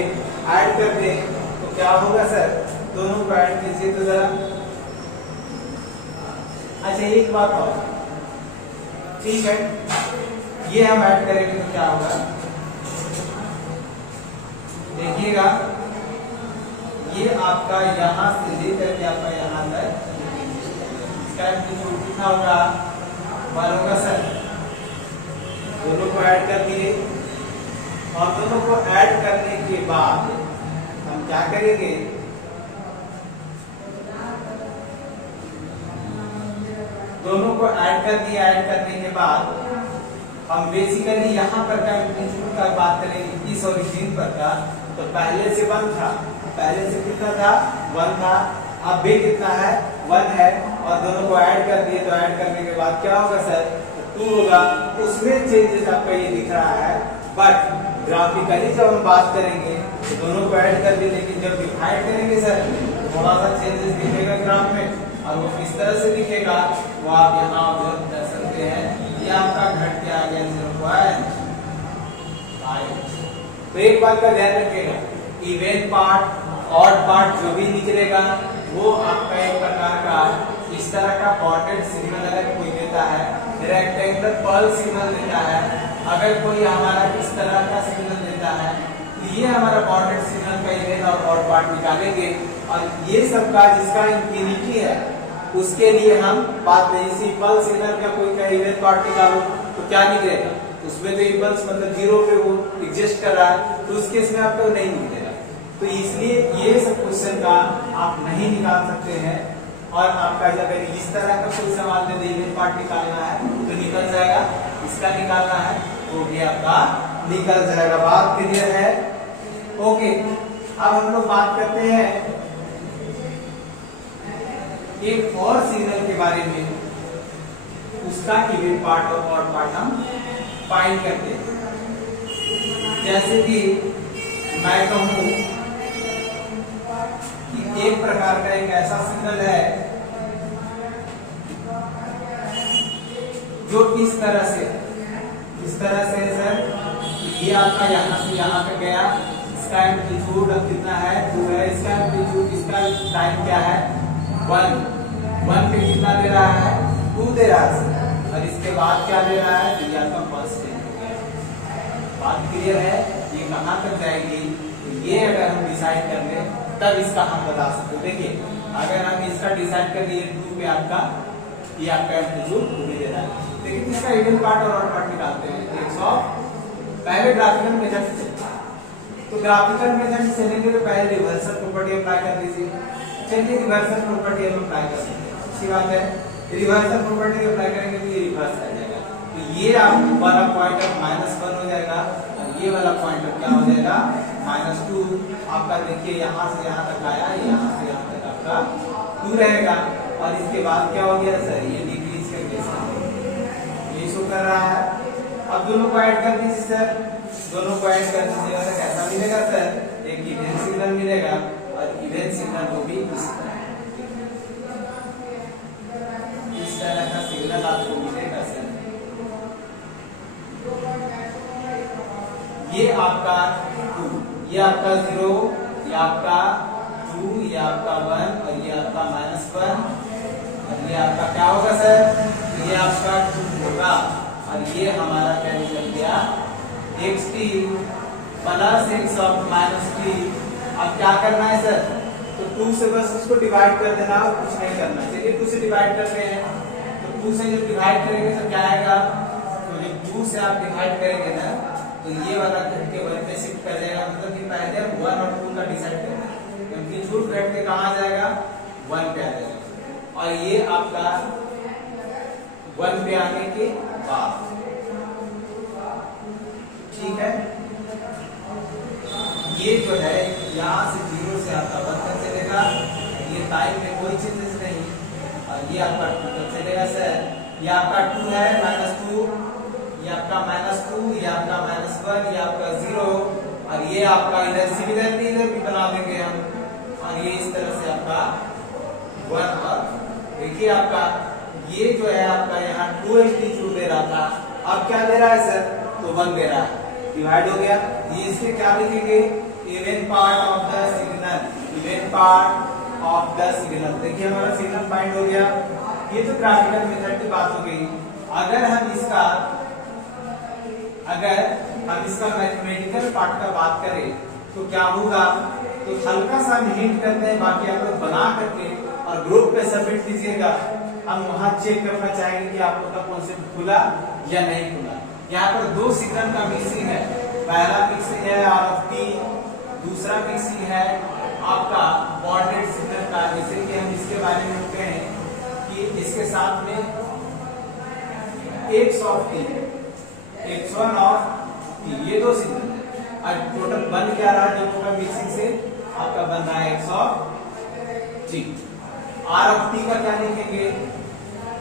ऐड कर दें तो क्या होगा सर, दोनों को ऐड कीजिए तो जरा। अच्छा एक बात और, ठीक है, ये हम ऐड करेंगे तो क्या होगा, देखिएगा ये आपका यहाँ से लेकर के आपका यहाँ तक इसका एम्पलीट्यूड कितना होगा, 1 होगा सर। दोनों को ऐड कर दिए और दोनों को ऐड करने के बाद हम क्या करेंगे, दोनों को ऐड कर दिए, ऐड करने के बाद हम बेसिकली यहाँ पर का एम्पलीट्यूड का बात करें इस ओरिजिन पर का, तो पहले से 1 था, पहले से कितना था 1 था, अब भी कितना है 1 है और दोनों को ऐड कर दिए तो ऐड करने के बाद क्या होगा सर, 2 होगा। उसमें चेंजेस आपका ये दिख रहा है, बट ग्राफिकली जब हम बात करेंगे तो दोनों को ऐड कर दिए, लेकिन जब डिवाइड करेंगे सर थोड़ा सा चेंजेस दिखेगा ग्राफ में और वो किस तरह से दिखेगा वो आप यहाँ ऑब्जर्व कर सकते हैं। ये आपका घट के आ गया 0.5। तो एक बात का ध्यान रखिएगा, इवन पार्ट ऑड पार्ट जो भी निकलेगा वो आपका एक प्रकार का इस तरह का पॉइंटेड सिग्नल अगर कोई देता है, रेक्टेंगुलर पर्ल सिग्नल देता है, अगर कोई हमारा इस तरह का सिग्नल देता है तो ये हमारा पॉइंटेड सिग्नल का इवन और ऑड पार्ट निकालेंगे और ये सब का जिसका इंफिनिटी है उसके लिए हम बात नहीं, जैसे पर्ल सिग्नल का कोई का इवन पार्ट निकालो तो क्या निकलेगा, उसमें तो इम्पल्स मतलब 0 पे वो एग्जिस्ट कर रहा है तो उस केस में आपको नहीं निकलेगा। तो इसलिए ये सब क्वेश्चन का आप नहीं निकाल सकते हैं और आपका अगर इस तरह का कोई सवाल दे दे इवन पार्ट निकालना है तो निकल जाएगा, इसका निकालना है तो भी आपका निकल जाएगा। बात क्लियर है? ओके, अब हम लोग बात करते हैं एक और सिग्नल के बारे में, उसका इवन पार्ट और ऑड पार्ट हम फाइंड करते हैं। जैसे कि मैं कहूं कि एक प्रकार का एक ऐसा सिग्नल है जो इस तरह से है सर, ये आपका यहाँ से यहाँ पे गया, इसका एम्पलीट्यूड अब कितना है 2 है, इसका एम्पलीट्यूड, इसका टाइम क्या है 1 पे कितना दे रहा है 2 दे रहा है और इसके बाद क्या दे रहा है, तो ये आपका फर्स्ट है। बात क्लियर है? ये कहाँ तक जाएगी, तो ये अगर हम डिसाइड कर ले तब इसका हम बता सकते हैं। देखिए अगर हम इसका डिसाइड कर लिए 2 पे आपका ये आपका एम्पलीट्यूड 2 दे रहा है, लेकिन इसका इवन पार्ट और ऑड पार्ट निकालते हैं। पहले ग्राफिकल मेथड से चलता है, तो ग्राफिकल मेथड से चलेंगे तो पहले रिवर्सल प्रॉपर्टी अप्लाई कर दीजिए। चलिए रिवर्सल प्रॉपर्टी हम अप्लाई कर सकते हैं, अच्छी बात है। रिवर्सल प्रॉपर्टी अप्लाई करेंगे तो ये रिवर्स आ जाएगा, तो ये आप वाला पॉइंट अब -1 हो जाएगा और ये वाला पॉइंट अब क्या हो जाएगा -2। आपका देखिए यहाँ से यहाँ तक आया, यहाँ से यहाँ तक आपका 2 रहेगा और इसके बाद क्या हो गया सर, ये डिक्रीज करके ये शो कर रहा है। अब दोनों को ऐड कर दीजिए सर, दोनों को ऐड कर दीजिएगा तो कैसा मिलेगा सर, एक इवन सिग्नल मिलेगा और इवन सिग्नल को भी इस तरह का सिग्नल आपको मिलेगा सर। ये आपका 2, ये आपका 0, ये आपका 2, ये आपका 1 और ये आपका -1 और ये आपका क्या होगा सर, ये आपका 2 होगा और ये हमारा क्या निकल गया xt plus x of -t। अब क्या करना है सर, तो 2 से बस उसको डिवाइड कर देना और कुछ नहीं करना। चलिए 2 से डिवाइड करते हैं, तो 2 से जब डिवाइड करेंगे तो क्या आएगा, तो जब 2 से आप डिवाइड करेंगे ना तो ये वाला घट के 1 पे शिफ्ट कर जाएगा, मतलब कि पहले हम 1 और 2 का डिसाइड करना है, एम्पलीट्यूड घट के कहां जाएगा 1 पे आ जाएगा। और ये आपका 1 पे आने के बाद, ठीक है, ये जो है यहाँ से 0 से आपका 1 तक चलेगा, ये टाइम में कोई चेंजेस नहीं, और ये आपका 2 तक चलेगा सर, ये आपका 2 है -2, ये आपका -2, ये आपका -1, ये आपका 0, और ये आपका इधर सिमिलरली इधर भी बना देंगे हम, और ये इस तरह से आपका 1, और देखिए आपका ये जो है आपका यहाँ 2 एम्पलीट्यूड दे रहा था, अब क्या दे रहा है सर, तो 1 दे रहा है, डिवाइड हो गया। ये इसके क्या लिखेंगे, even part of the signal, even part of the signal. देखिए हमारा सिग्नल फाइंड हो गया। ये तो ग्राफिकल मेथड की बात हो गई। अगर हम इसका मैथमेटिकल पार्ट का बात करें तो क्या होगा, तो हल्का सा हम हिंट करते हैं, बाकी आप लोग बना करके और ग्रुप पे सबमिट कीजिएगा। हम वहां चेक करना चाहेंगे कि आप लोग का कॉन्सेप्ट खुला या नहीं खुला। यहाँ पर 2 सिग्नल का मिक्सिंग है, पहला मिक्सिंग है R(t), दूसरा मिक्सिंग है आपका बॉन्डेड सिग्नल का, जैसे कि हम इसके बारे में कहें कि इसके साथ में x(t), x1(t), ये 2 सिग्नल है, और टोटल बन क्या रहा है दोनों का मिक्सिंग से, आपका बन रहा है x(t). R(t) का क्या लिखेंगे,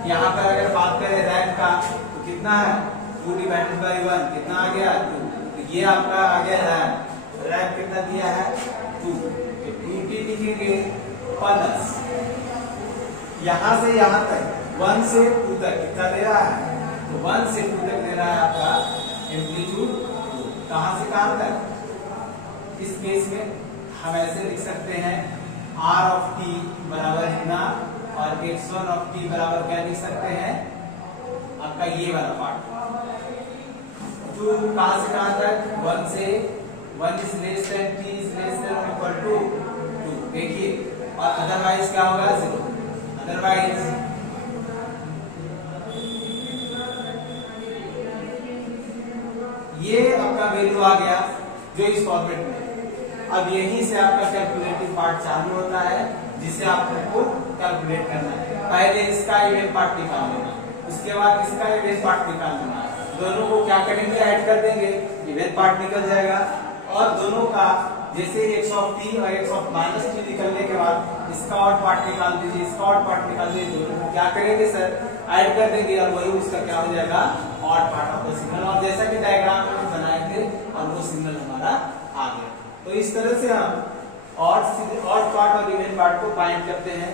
यहाँ पर अगर बात करें रैंक का तो कितना है 2 डिवाइडेड बाई 1, कितना आ गया 2, तो ये आपका आ गया रैंक, रैंक कितना दिया है 2, तो 2t लिखेंगे प्लस यहाँ से यहाँ तक 1 से 2 तक कितना दे रहा है, तो 1 से 2 तक दे रहा है आपका एम्पलीट्यूड 2, कहां से कहां तक। इस केस में हम ऐसे लिख सकते हैं R(t) बराबर इतना, और x1(t) बराबर क्या लिख सकते हैं, आपका ये वाला पार्ट 2 कहां से कहां तक, 1 से 1 is less than t is less then और इक्वल टू 2, देखिए, और अदरवाइज क्या होगा 0, अदरवाइज ये आपका वैल्यू आ गया जो इस फॉर्मेट में। अब यहीं से आपका कैलकुलेटिव पार्ट चालू होता है, जिसे आपको कैलकुलेट करना है। पहले इसका इवन पार्ट निकाल लेना, उसके बाद इसका इवन पार्ट निकाल लेना, दोनों को क्या करेंगे ऐड कर देंगे, इवन पार्ट निकल जाएगा, और दोनों का जैसे x(t) और x(-t) निकलने के बाद इसका और पार्ट निकाल दीजिए, इसका और पार्ट निकाल दीजिए, दोनों को क्या करेंगे सर ऐड कर देंगे, और वही उसका क्या हो जाएगा odd part of the signal, और जैसा कि डायग्राम में बनाएंगे और वो सिग्नल हमारा आ गया। तो इस तरह से हम ऑड पार्ट और इवन पार्ट को फाइंड करते हैं।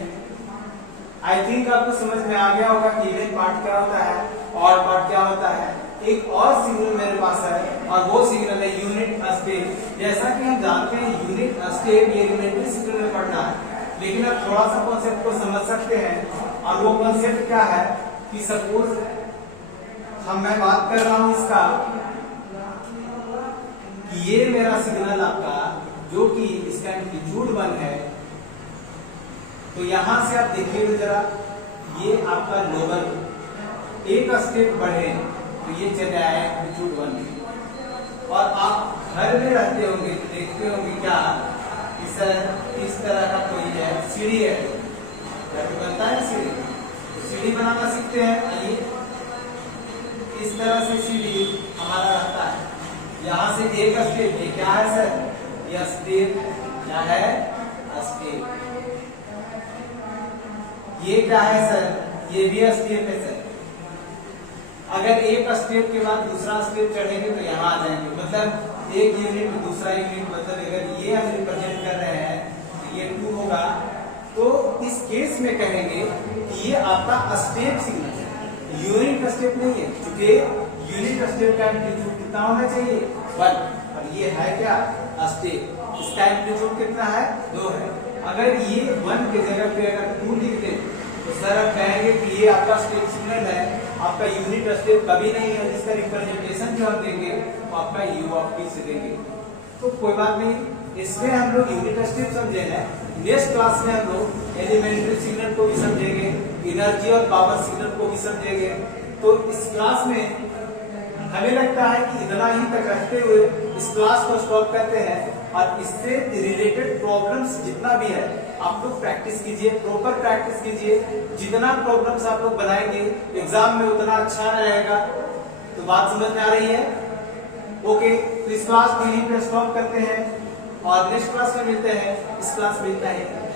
आई थिंक आपको समझ में आ गया होगा कि इवन पार्ट क्या होता है, ऑड पार्ट क्या होता है। एक और सिग्नल मेरे पास है, और वो सिग्नल है यूनिट स्टेप। जैसा कि हम जानते हैं यूनिट स्टेप ये एलिमेंट्री सिग्नल में पढ़ना है, लेकिन अब थोड़ा सा कॉन्सेप्ट को समझ सकते हैं, और वो कॉन्सेप्ट क्या है कि सपोज मैं बात कर रहा हूं इसका कि ये मेरा सिग्नल आपका जो कि इसका एम्पलीट्यूड 1 है, तो यहां से आप देखिए जरा, ये आपका लोअर एक स्टेप बढ़े तो ये चले आए एम्पलीट्यूड 1, और आप घर में रहते होंगे तो देखते होंगे क्या इस तरह का कोई है सीढ़ी है, घर में बनता है सीढ़ी, तो सीढ़ी बनाना सीखते हैं। आइए इस तरह से सीढ़ी हमारा रहता है, यहाँ से एक स्टेप, ये क्या है सर, ये स्टेप क्या है, स्टेप, ये क्या है सर, ये भी स्टेप है सर। अगर एक स्टेप के बाद दूसरा स्टेप चढ़ेंगे तो यहाँ आ जाएंगे, मतलब एक यूनिट दूसरा यूनिट, मतलब अगर ये हम रिप्रेजेंट कर रहे हैं तो ये 2 होगा, तो इस केस में कहेंगे कि ये आपका स्टेप सिग्नल है, यूनिट स्टेप नहीं है, क्योंकि यूनिट स्टेप का एम्पलीट्यूड कितना होना चाहिए 1, और ये है क्या स्टेप, इसका एम्पलीट्यूड कितना है 2 है। अगर ये 1 की जगह पे अगर 2 लिख दे तो सर आप कहेंगे कि ये आपका स्टेप सिग्नल है, आपका यूनिट स्टेप कभी नहीं है, जिसका रिप्रेजेंटेशन जो हम देंगे वो आपका u(t) से देंगे। तो कोई बात नहीं, इसमें हम लोग यूनिट स्टेप समझे हैं, नेक्स्ट क्लास में हम लोग एलिमेंट्री सिग्नल को भी समझेंगे, एनर्जी और पावर सिग्नल को भी समझेंगे। तो इस क्लास में हमें लगता है कि इतना ही तक रखते हुए इस क्लास को स्टॉप करते हैं, और इससे रिलेटेड प्रॉब्लम्स जितना भी है आप लोग प्रैक्टिस कीजिए, प्रॉपर प्रैक्टिस कीजिए। जितना प्रॉब्लम्स आप लोग बनाएंगे एग्जाम में उतना अच्छा रहेगा। तो बात समझ में आ रही है? ओके, तो इस क्लास को यहीं पे स्टॉप करते हैं और नेक्स्ट क्लास में मिलते हैं। इस क्लास में मिलता है।